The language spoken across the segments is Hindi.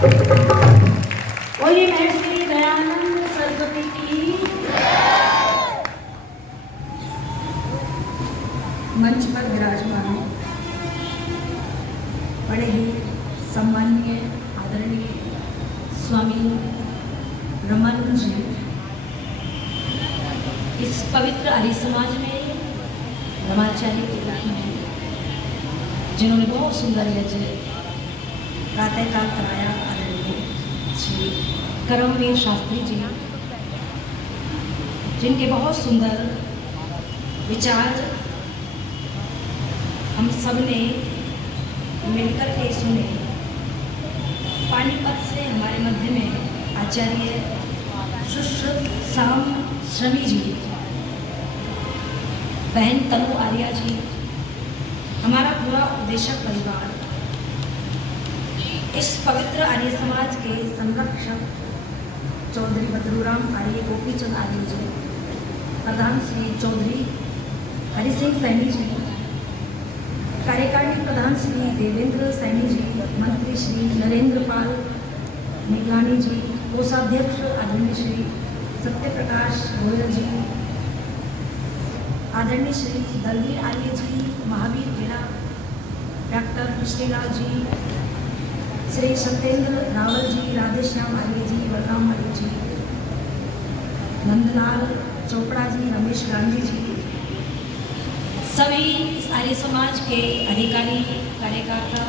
बोलिए महर्षि दयानंद सरस्वती की। मंच पर विराजमान बड़े ही सम्माननीय आदरणीय स्वामी रामानंद जी इस पवित्र आर्य समाज में ब्रह्मचारी के रूप में जिन्होंने बहुत सुंदर यज्ञ प्रातःकाल कराया, आदरणीय श्री करमवीर शास्त्री जी, जिनके बहुत सुंदर विचार हम सब ने मिलकर के सुने। पानीपत से हमारे मध्य में आचार्य सुश्रुत शाम श्रमी जी, बहन तनु आर्या जी, हमारा पूरा उपदेशक परिवार, इस पवित्र आर्य समाज के संरक्षक चौधरी बदरूराम आर्य, गोपीचंद आर्य जी, प्रधान श्री चौधरी हरि सिंह सैनी जी, कार्यकारिणी प्रधान श्री देवेंद्र सैनी जी, मंत्री श्री नरेंद्र पाल निगलानी जी, कोषाध्यक्ष आदरणीय श्री सत्य प्रकाश गोयल जी, आदरणीय श्री दलवीर आर्य जी, महावीर जिला डॉक्टर कृष्णलाल जी, श्री सत्येंद्र रावल जी, राधेश्याम आर्य जी, बलराम आर्य जी, नंदलाल चोपड़ा जी, रमेश गांधी जी, सभी इस आर्य समाज के अधिकारी कार्यकर्ता,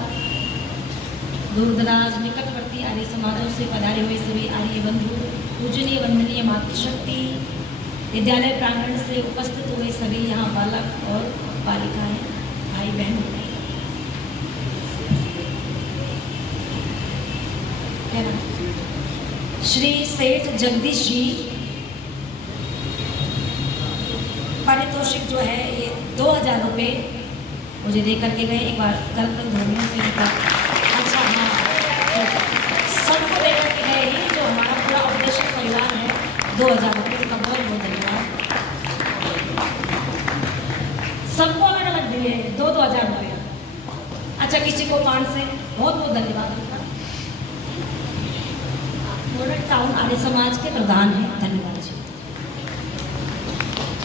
दूरदराज निकटवर्ती आर्य समाजों से पधारे हुए सभी आर्य बंधु, पूजनीय वंदनीय मातृशक्ति, विद्यालय प्रांगण से उपस्थित हुए सभी यहाँ बालक और बालिकाएं, भाई बहन, श्री सेठ जगदीश जी, पारितोषिक जो है ये 2000 रुपये मुझे दे करके गए। एक बार करतल ध्वनियों से अच्छा, हाँ, सबको दे करके गए ही, जो हमारा पूरा उपदेशक परिवार है, 2000 रुपये का बहुत बहुत धन्यवाद। सबको अलग अलग दिए 2-2 हज़ार रुपये। अच्छा, किसी को 5 से बहुत बहुत धन्यवाद। टाउन आर्य समाज के प्रधान हैं, धन्यवाद जी।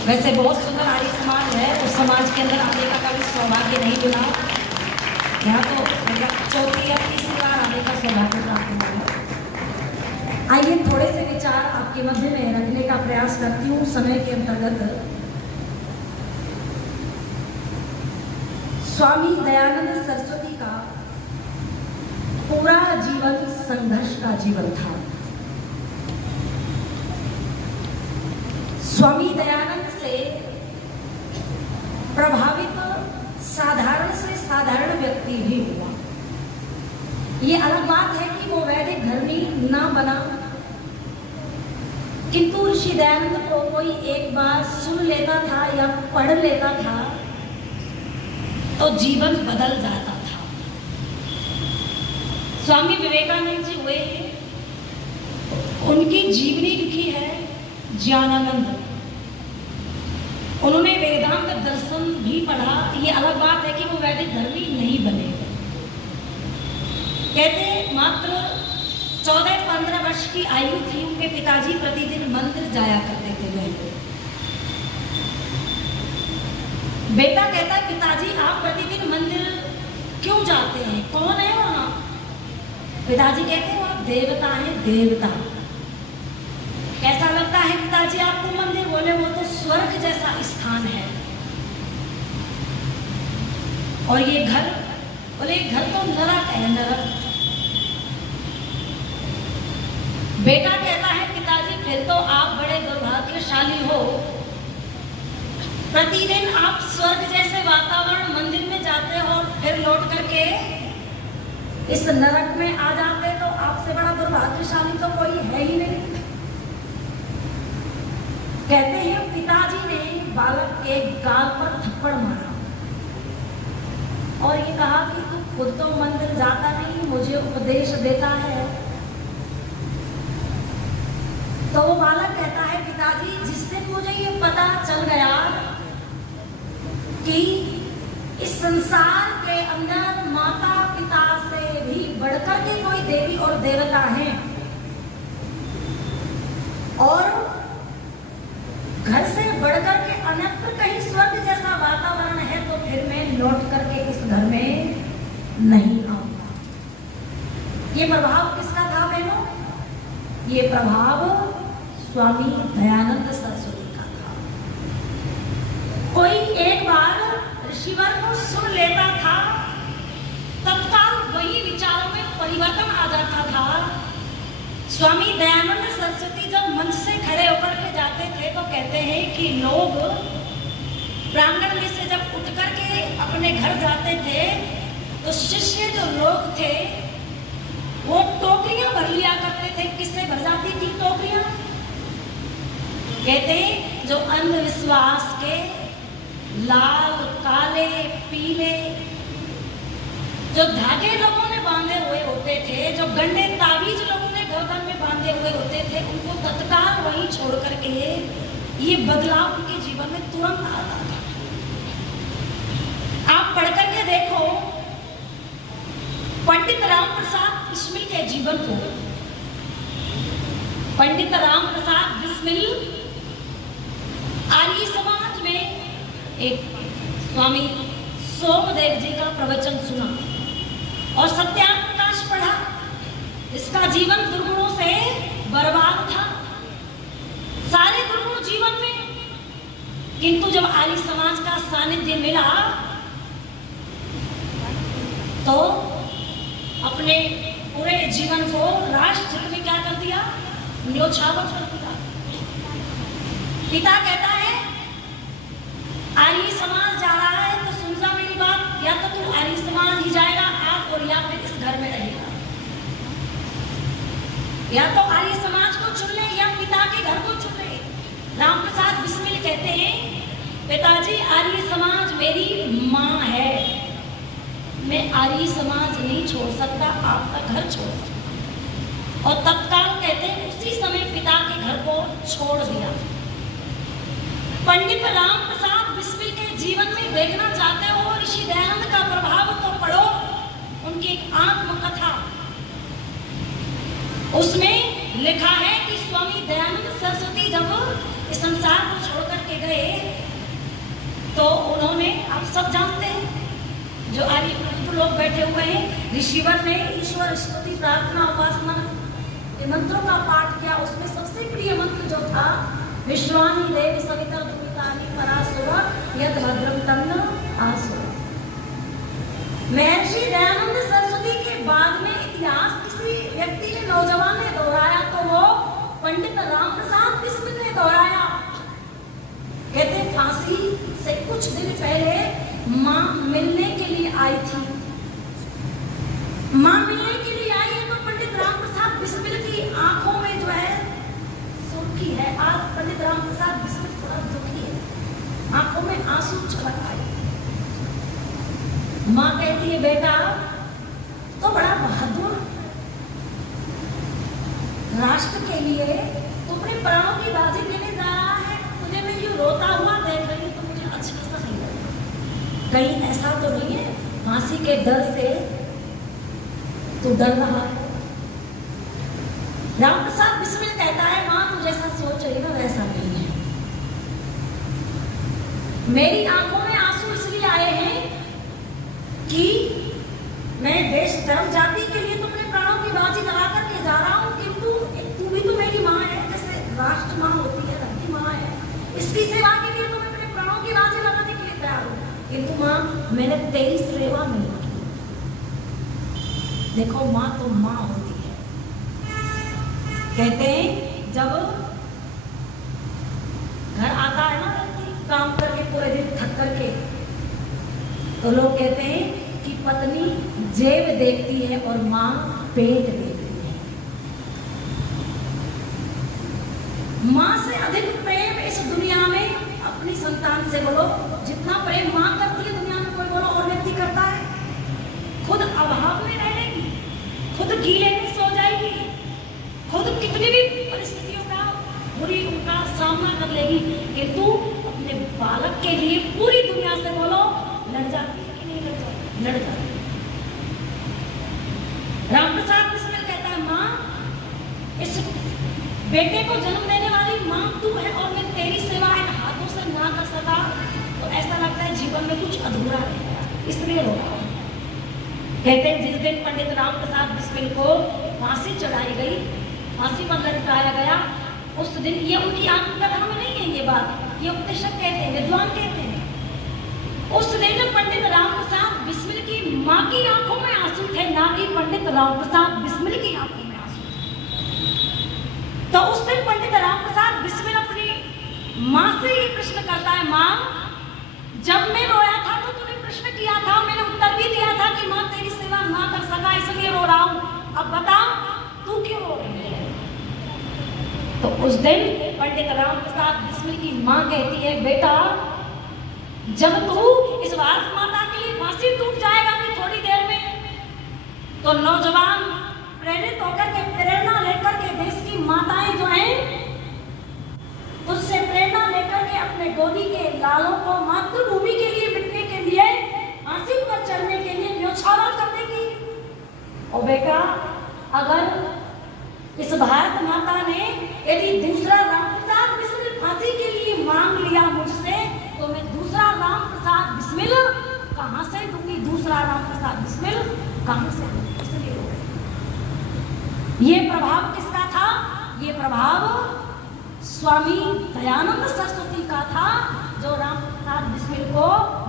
वैसे बहुत सुंदर आर्य समाज है, उस समाज के अंदर आने का कभी सौभाग्य नहीं मिला। यहाँ तो मतलब 4थी या 3री बार आने का सौभाग्य प्राप्त हुआ। आइए थोड़े से विचार आपके मध्य में रखने का प्रयास करती हूँ समय के अंतर्गत। स्वामी दयानंद सरस्वती का पूरा जीवन संघर्ष का जीवन था। स्वामी दयानंद से प्रभावित साधारण से साधारण व्यक्ति भी हुआ। ये अलग बात है कि वो वैदिक धर्मी ना बना, किंतु ऋषि दयानंद को कोई एक बार सुन लेता था या पढ़ लेता था तो जीवन बदल जाता था। स्वामी विवेकानंद जी हुए, उनकी जीवनी लिखी है ज्ञानानंद। उन्होंने वेदांत दर्शन भी पढ़ा। ये अलग बात है कि वो वैदिक धर्मी नहीं बने। कहते मात्र 14-15 वर्ष की आयु थी, उनके पिताजी प्रतिदिन मंदिर जाया करते थे। बेटा कहता है, पिताजी आप प्रतिदिन मंदिर क्यों जाते हैं, कौन है वहां? पिताजी कहते हैं वहां देवता है, देवता। कैसा लगता है पिताजी आपको मंदिर? बोले वो तो स्वर्ग जैसा स्थान है। और ये घर? बोले घर तो नरक है, नरक। बेटा कहता है, पिताजी फिर तो आप बड़े दुर्भाग्यशाली हो, प्रतिदिन आप स्वर्ग जैसे वातावरण मंदिर में जाते हो और फिर लौट करके इस नरक में आ जाते, तो आपसे बड़ा दुर्भाग्यशाली तो कोई है ही नहीं। कहते हैं पिताजी ने बालक के गाल पर थप्पड़ मारा और ये कहा कि तू खुद तो मंदिर जाता नहीं, मुझे उपदेश देता है। तो वो बालक कहता है, पिताजी जिस दिन मुझे ये पता चल गया कि इस संसार के अंदर माता पिता से भी बढ़कर के कोई देवी और देवता हैं और घर से बढ़कर के अन्यत्र कहीं स्वर्ग जैसा वातावरण है तो फिर मैं लौट करके इस घर में नहीं आऊंगा। ये प्रभाव किसका था बहनों? ये प्रभाव स्वामी दयानंद सरस्वती का था। कोई एक बार ऋषिवर को सुन लेता था, तत्काल वही विचारों में परिवर्तन आ जाता था। स्वामी दयानंद सरस्वती जब मंच से खड़े होकर के जाते थे तो कहते हैं कि लोग प्रांगण में से जब उठ करके अपने घर जाते थे तो शिष्य जो लोग थे वो टोकरियां भर लिया करते थे। किससे भर जाती थी टोकरियां? कहते हैं जो अंधविश्वास के लाल, काले, पीले जो धागे लोगों ने बांधे हुए होते थे, जो गंडे ताबीज लोगों ने गर्दन में बांधे हुए होते थे, उनको तत्काल वहीं छोड़ करके ये बदलाव उनके जीवन में तुरंत आता था। आप पढ़ करके देखो पंडित राम प्रसाद बिस्मिल के जीवन को। पंडित राम प्रसाद बिस्मिल आर्य समाज में एक स्वामी सोमदेव जी का प्रवचन सुना और सत्यार्थ प्रकाश पढ़ा। इसका जीवन दुर्गुणों से बर्बाद था, सारे दुर्गुण जीवन में। किंतु जब आर्य समाज का सानिध्य मिला तो अपने पूरे जीवन को राष्ट्र हित में क्या कर दिया? न्योछावर कर दिया। पिता कहता है आर्य समाज जा रहा है तो सुन जा मेरी बात, या तो तू आर्य समाज ही जाएगा आप और या फिर इस घर में रहेगा। या तो आर्य समाज को चुन ले या पिता के घर को चुन ले। राम प्रसाद बिस्मिल कहते हैं पिताजी आर्य समाज मेरी माँ है, मैं आर्य समाज नहीं छोड़ सकता, आपका घर छोड़ सकता। और तत्काल कहते हैं उसी समय पिता के घर को छोड़ दिया। पंडित राम प्रसाद बिस्मिल के जीवन में देखना चाहते हो ऋषि दयानंद का प्रभाव तो पढ़ो उनकी एक आत्मकथा। उसमें लिखा है कि स्वामी दयानंद सरस्वती जब इस संसार को छोड़ करके गए तो उन्होंने, आप सब जानते हैं जो आर्य लोग बैठे हुए हैं, ऋषिवर ने ईश्वर स्तुति प्रार्थना उपासना के मंत्रों का पाठ किया। उसमें सबसे प्रिय मंत्र जो था विश्वानि देव सविता दुमितानि परासुर यद भद्रम तन्न आसुर। महर्षि दयानंद सरस्वती के बाद में इतिहास किसी व्यक्ति ने, नौजवान ने दोहराया तो वो पंडित राम प्रसाद बिस्मिल ने दोहराया। कहते फांसी से कुछ दिन पहले माँ मिलने के लिए आई थी। माँ मिलने के लिए आई है तो पंडित राम प्रसाद बिस्मिल की आंखों में जो है सुर्खी है। आज पंडित राम प्रसाद बिस्मिल थोड़ा दुखी है, आंखों में आंसू छलक आए। माँ कहती है बेटा तो बड़ा बहादुर, राष्ट्र के लिए तो अपने प्राणों की बाजी देने जा रहा है, तुझे मैं यूं रोता हुआ देख रही हूं तो मुझे अच्छा नहीं लगता। कहीं ऐसा तो नहीं है फांसी के डर से तो डर रहा है? राम प्रसाद बिस्मिल कहता है मां तू जैसा सोच रही ना वैसा नहीं है। मेरी आंखों में आंसू इसलिए आए हैं कि मैं देश धर्म जाति के लिए तुमने प्राणों की बाजी लगा करके जा रहा हूं, किंतु तू भी तो मेरी माँ है, जैसे राष्ट्र माँ होती है, धरती माँ है, इसकी सेवा के लिए तो मैं अपने प्राणों की बाजी लगाने के लिए तैयार हूं। किंतु माँ मैंने तेरी सेवा में की। देखो माँ तो माँ होती है। कहते हैं जब घर आता है ना व्यक्ति काम करके पूरे दिन थक करके, तो लोग कहते हैं कि पत्नी जेब देखती है और माँ पेट देखती है। माँ से अधिक प्रेम इस दुनिया में अपनी संतान से बोलो, जितना प्रेम माँ करती है दुनिया में कोई बोलो और व्यक्ति करता है। खुद अभाव में रह लेगी, खुद गीले में सो जाएगी, खुद कितनी भी परिस्थितियों का बुरी उनका सामना कर लेगी, किंतु अपने बालक के लिए पूरी दुनिया से बोलो लड़ जाती है कि नहीं लड़ जाती? लड़ जाती। बेटे को जन्म देने वाली माँ तू है और मैं तेरी सेवा इन हाथों से ना कर सका तो ऐसा लगता है जीवन में कुछ अधूरा रह गया, इसलिए रो रहा हूँ। कहते हैं जिस दिन पंडित राम प्रसाद बिस्मिल को फांसी चढ़ाई गई, फांसी पर लटकाया गया, उस दिन, ये उनकी आत्मकथा में नहीं है ये बात, ये उपनिषद कहते हैं, विद्वान कहते हैं, उस दिन पंडित राम प्रसाद बिस्मिल की माँ की आंखों में आंसू थे, ना कि पंडित राम प्रसाद बिस्मिल की आंखों में आंसू थे। तो उस दिन पंडित राम प्रसाद बिस्मिल अपनी माँ से ये प्रश्न करता है, माँ जब मैं रोया था तो तूने प्रश्न किया था, मैंने उत्तर भी दिया था कि माँ तेरी सेवा ना कर सका इसलिए रो रहा हूँ, अब बता तू क्यों रो रही है। तो उस दिन पंडित राम प्रसाद बिस्मिल की माँ कहती है, बेटा जब तू इस भारत माता के लिए फांसी टूट जाएगा अभी थोड़ी देर में, तो नौजवान प्रेरित होकर के, प्रेरणा लेकर के, देश की माताएं जो हैं उससे प्रेरणा लेकर के अपने गोदी के लालों को मातृभूमि के लिए मिटने के लिए, फांसी पर चढ़ने के लिए न्योछावर कर देगी। और बेटा अगर इस भारत माता ने यदि दूसरा राम प्रसाद बिस्मिल फांसी के लिए मांग लिया मुझसे, तो मैं दूसरा राम प्रसाद बिस्मिल कहां से दूंगी, दूसरा राम प्रसाद बिस्मिल कहां से दूंगी। इसलिए ये प्रभाव किसका था, ये प्रभाव स्वामी दयानंद सरस्वती का था, जो राम प्रसाद बिस्मिल को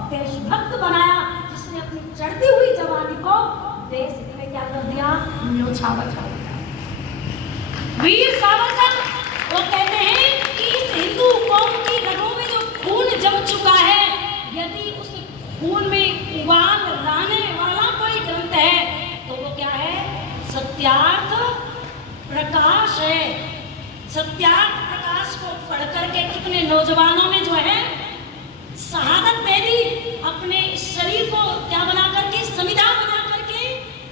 देशभक्त बनाया, जिसने अपनी चढ़ती हुई जवानी को देश के लिए क्या कर दिया, न्योछावर कर दिया। वीर सावरकर वो कहते हैं कि इस हिंदू कौम की रगों में जो खून जम चुका है, यदि उस खून में उबाल लाने वाला कोई ग्रंथ है तो वो क्या है, सत्यार्थ प्रकाश है। सत्यार्थ प्रकाश को पढ़ करके कितने नौजवानों ने जो है शहादत दे दी, अपने शरीर को क्या बना करके, संविधा बना करके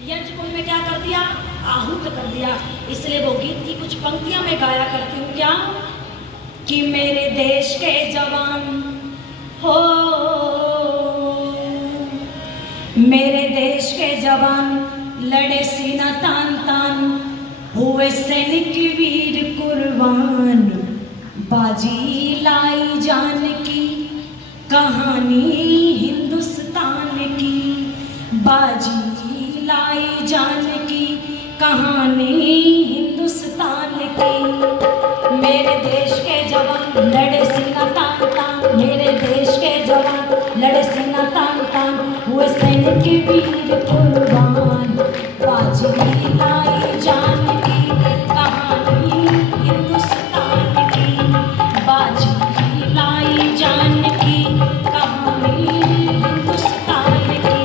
यज्ञ कुंड में क्या कर दिया, आहूत कर दिया। इसलिए वो गीत की कुछ पंक्तियां मैं गाया करती हूँ, क्या कि मेरे देश के जवान हो, मेरे देश के जवान लड़े सीना तान तान, हुए सैनिक वीर कुर्बान, बाजी लाई जान की कहानी हिंदुस्तान की, बाजी लाई जान की कहानी हिंदुस्तान की। मेरे देश के जवान लड़े सीना तान तान, मेरे देश के जवान लड़े सीना तान तान, हुए सैनिक वीर कुर्बान, बाजी लाई जान की कहानी हिंदुस्तान की, बाजी लाई जान की कहानी हिंदुस्तान की।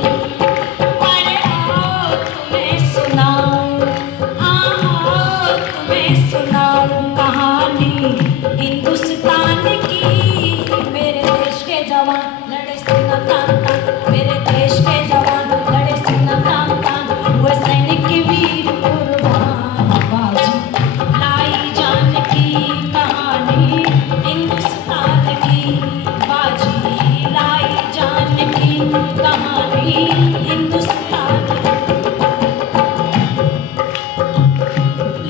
अरे आओ तुम्हें सुनाऊं, आओ तुम्हें सुनाऊं कहानी हिंदुस्तान की। मेरे देश के जवान लड़े सीना तान तान, मेरे देश के जवान लड़े सीना तान तान, हुए सैनिक वीर कुर्बान, बाजी लाई जान की कहानी हिंदुस्तान की, बाजी लाई जान की कहानी हिंदुस्तान की।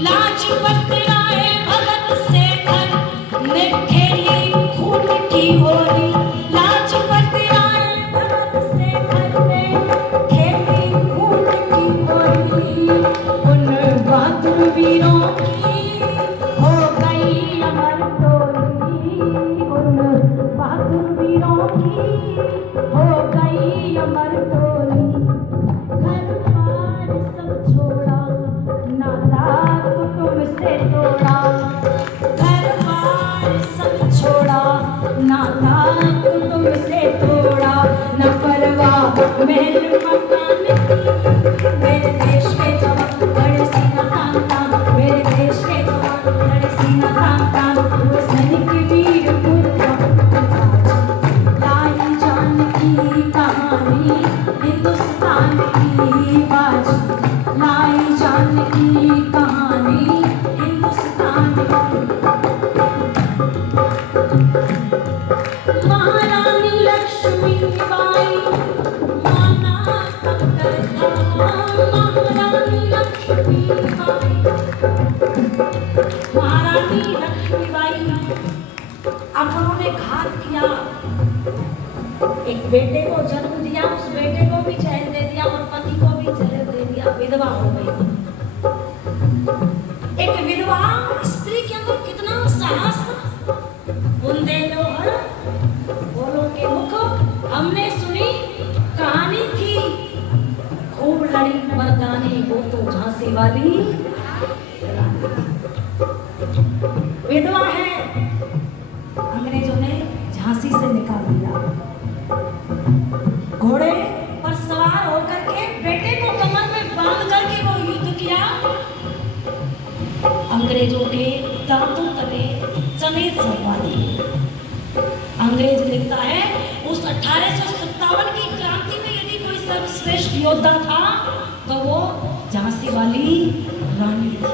लाजपत राय भगत शेखर ने खेली खून की होली, लाजपत राय भगत शेखर ने खेली खून की होली, उन बहादुर वीरों की हो गई अमर टोली, उन बहादुर वीरों की हो गई अमर टोली। घर बार सब छोड़ा, नाता कुटुंब से तोड़ा, घर बार सब छोड़ा, नाता कुटुंब से तोड़ा, न परवाह महल मकान की। मेरे देश के जवान लड़े सीना तान तान, मेरे देश के जवान लड़े सीना तान तान, वो सैनिक वीर कुर्बान, लाई जान की कहानी हिंदुस्तान की, बाजी लाई जान की कहानी हिंदुस्तान की। महारानी लक्ष्मीबाई माना महारानी लक्ष्मीबाई, महारानी अपनों ने घात किया, एक बेटे को जन्म दिया, उस बेटे को भी जहर दे दिया और पति को भी जहर दे दिया, विधवा हो गई। एक विधवा स्त्री के अंदर कितना साहस, बुंदेलहर बोलो के मुख हमने सुनी कहानी थी, खूब लड़ी मर्दानी वो तो झांसी वाली विधवा है, अंग्रेजों ने झांसी से निकाल दिया। घोड़े पर सवार होकर के बेटे को कमर में बांध करके वो युद्ध किया, अंग्रेजों के दांतों तले समेत सरवा दिए। अंग्रेज लिखता है उस 1857 की क्रांति में यदि कोई सर्वश्रेष्ठ योद्धा था तो वो झांसी वाली रानी थी।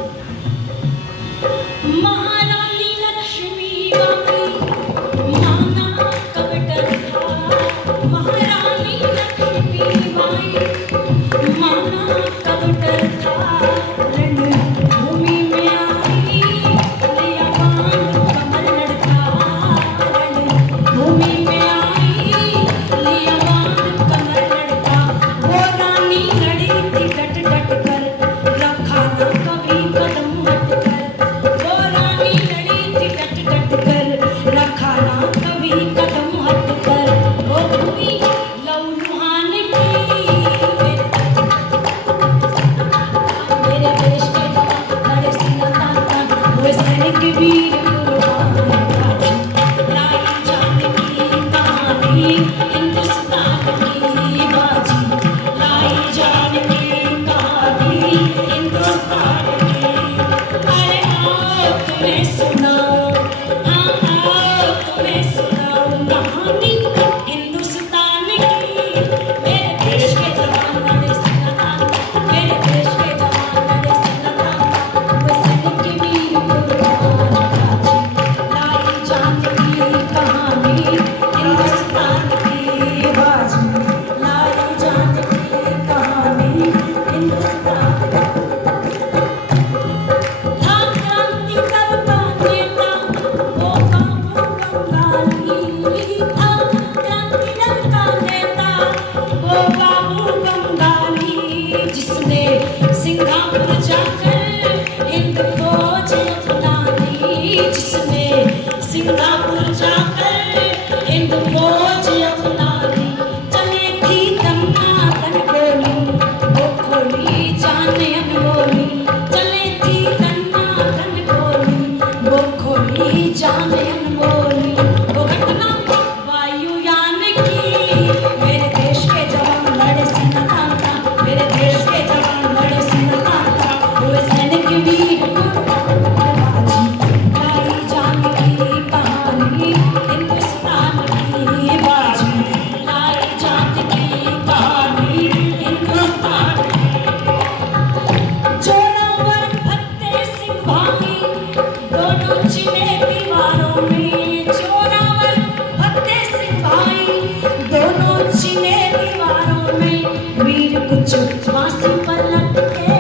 महारानी लक्ष्मीबाई माना कब डरता, महारानी लक्ष्मीबाई माना कब डरता, रणभूमि में आई लिया बांध कमर लड़का, रणभूमि में आई लिया बांध कमर लड़का, वो रानी लड़ी थी डट डट कर, रखा न कभी कदम हट कर, वो रानी लड़ी थी डट डट कर, रखा न कभी कदम हट कर, वो भूमि लहूलुहान की मेरे देश के लड़े सीना तान तान, वो सैनिक वीर कुर्बान, लाई जान की कहानी हिंदुस्तान की बाजी, लाई जान की कहानी हिंदुस्तान की। अरे आओ तुम्हें सुनाओ, हाँ आओ तुम्हें सुनाओ कहानी हिंदुस्तान की, मेरे देश के जवान लड़े सीना तान, मेरे देश के जवान लड़े सीना तान, वो सैनिक वीर कुर्बान बाजी, लाई जान की कहानी हिंदुस्तान की बाजी, लाई जान की कहानी हिंदुस्तान की। था क्रांतिकर्ता नेता वो बाबू बंगाली, था क्रांतिकर्ता नेता वो बाबू बंगाली, जिसने सिंगापुर जाकर हिंद फौज अपनाई, जिसने सिंगापुर जाकर हिंद फौज अपनाई, चले थी दन्नादन गोली वो खोली जाने अनमोली, चले थी दन्नादन गोली वो खोली जाने अनमोली, वो घटना वायुयान की, मेरे देश के जवान लड़े सीना तान तान, मेरे देश के जवान लड़े सीना तान तान, वो सैनिक वीर कुर्बान बाजी, लाई जान की कहानी हिंदुस्तान की बाजी, लाई जान की कहानी हिंदुस्तान की। जोरावर फतेह सिंह भाई दोनों चिने दीवारों में, जोरावर फतेह सिंह भाई दोनों चिने दीवारों में, वीर कुछ फांसी पर लटके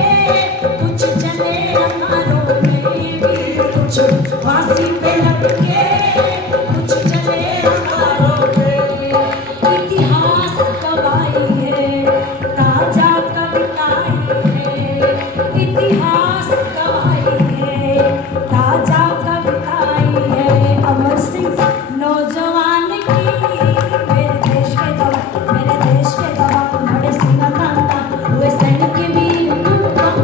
कुछ जले अंगारों में, वीर कुछ फांसी पे लटके कुछ जले अंगारों में। इतिहास गवाही है ताजा कविताएं है, इतिहास गवाही है ताजा कविताएं है, अमर सिंह नौजवान की, मेरे देश के जवान, मेरे देश के जवान लड़े सीना तान तान, हुए सैनिक वीर कुर्बान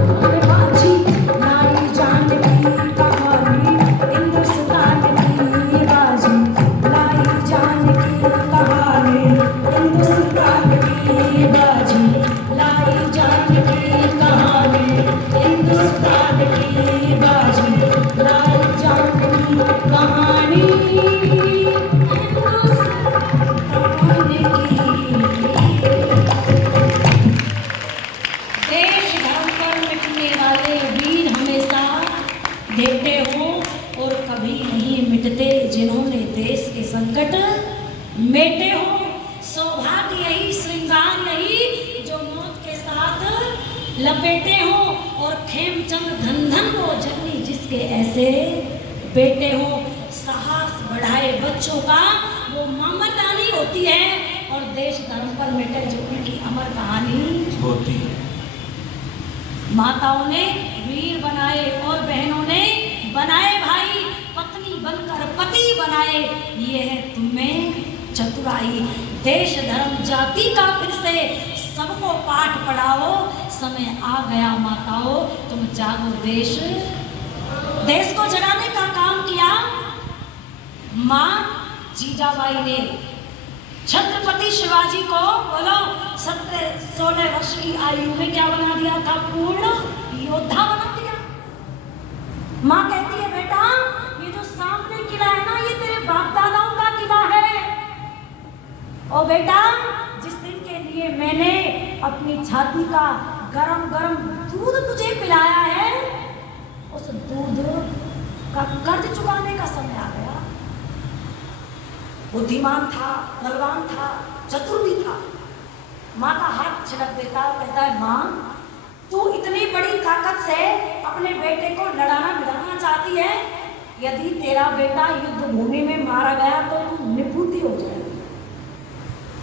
बाजी, लाई जान की कहानी हिंदुस्तान की बाजी, लाई जान की कहानी हिंदुस्तान की बाजी, लाई जान की कहानी हिंदुस्तान की बाजी, लाई जान की कहानी देश धर्म पर मिटने वाले वीर हमेशा देते हो और कभी नहीं मिटते, जिन्होंने देश के संकट मेटे हो। सौभाग्य यही, श्रृंगार यही जो मौत के साथ लपेटे हो, और खेमचंद धन धन वो जगनी जिसके ऐसे बेटे हो। साहस बढ़ाए बच्चों का, वो ममतानी होती है और देश धर्म पर मिटे जो उनकी अमर कहानी होती है। माताओं ने वीर बनाए और बहनों ने बनाए भाई, पत्नी बनकर पति बनाए, ये है तुम्हें चतुराई। देश धर्म जाति का फिर से सबको पाठ पढ़ाओ, समय आ गया माताओं तुम जागो। देश को जगाने का काम किया माँ जीजाबाई ने। छत्रपति शिवाजी को बोलो 17-16 वर्ष की आयु में क्या बना दिया था? पूर्ण योद्धा बना दिया। माँ कहती है बेटा ये जो सामने किला है ना, ये तेरे बाप दादाओं का किला है। ओ बेटा, जिस दिन के लिए मैंने अपनी छाती का गरम गरम दूध तुझे पिलाया है, उस दूध का कर्ज चुकाने का समय आ गया। बुद्धिमान था, बलवान था, चतुर भी था। माँ का हाथ छिड़क देता, कहता है माँ तू इतनी बड़ी ताकत से अपने बेटे को लड़ाना भिड़ाना चाहती है, यदि तेरा बेटा युद्ध भूमि में मारा गया तो तू निपुति हो जाएगी।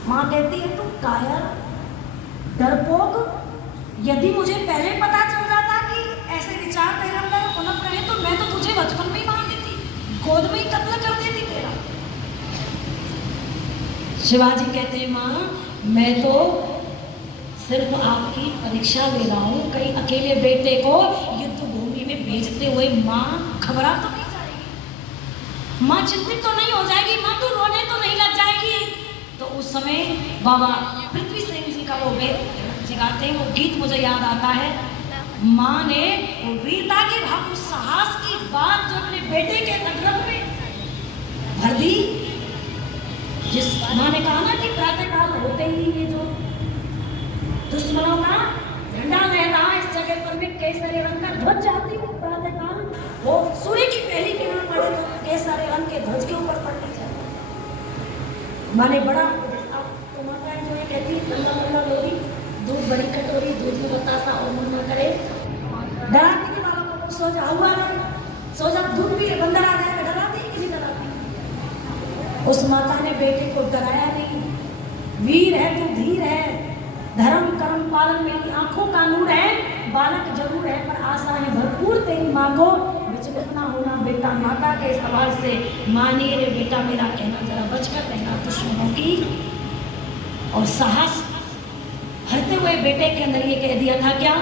माँ कहती है तू कायर, डरपोक, यदि मुझे पहले पता चल जाता कि ऐसे विचार तेरे अंदर पनप रहे तो मैं तो तुझे बचपन में ही मार देती, गोद में ही कत्ल कर देती तेरा। शिवाजी कहते हैं माँ मैं तो सिर्फ आपकी परीक्षा ले रहा हूँ, कहीं अकेले बेटे को युद्ध भूमि में भेजते हुए माँ घबरा तो नहीं जाएगी, माँ चिंतित तो नहीं हो जाएगी, माँ तू रोने तो नहीं लग जाएगी। तो उस समय बाबा पृथ्वी सिंह जी का वो गाते हैं, वो गीत मुझे याद आता है। माँ ने वो वीरता के भाव, उस साहस की बात जो अपने बेटे के रग में भर दी। जिस माँ ने कहा ना कि प्रातःकाल होते ही ये जो दुश्मनों का झंडा लहरा इस जगह पर में केसरी रंग का ध्वज जाती है, प्रातःकाल वो सूर्य की पहली किरण पड़े तो केसरी रंग के ध्वज के ऊपर पड़नी चाहिए। माँ ने बड़ा तो माता जो है कहती है तल्ला तल्ला लोरी, दूध बड़ी कटोरी, दूध में बतासा और मन न करे, डराती थी बाबा को, सो जा हुआ रहे, सो जा, दूध भी बंदर आ जाएगा, डराती है कि नहीं डराती? उस माता ने बेटे को डराया नहीं। वीर है तू, धीर है, धर्म कर्म पालन मेरी आंखों का नूर है, बालक जरूर है पर आशाएं भरपूर तेरी माँ को, विचलित ना होना बेटा माता के सवाल से। मानिए रे बेटा मेरा कहना, जरा बचकर रहना दुश्मनों की। और साहस भरते हुए बेटे के अंदर ये कह दिया था क्या?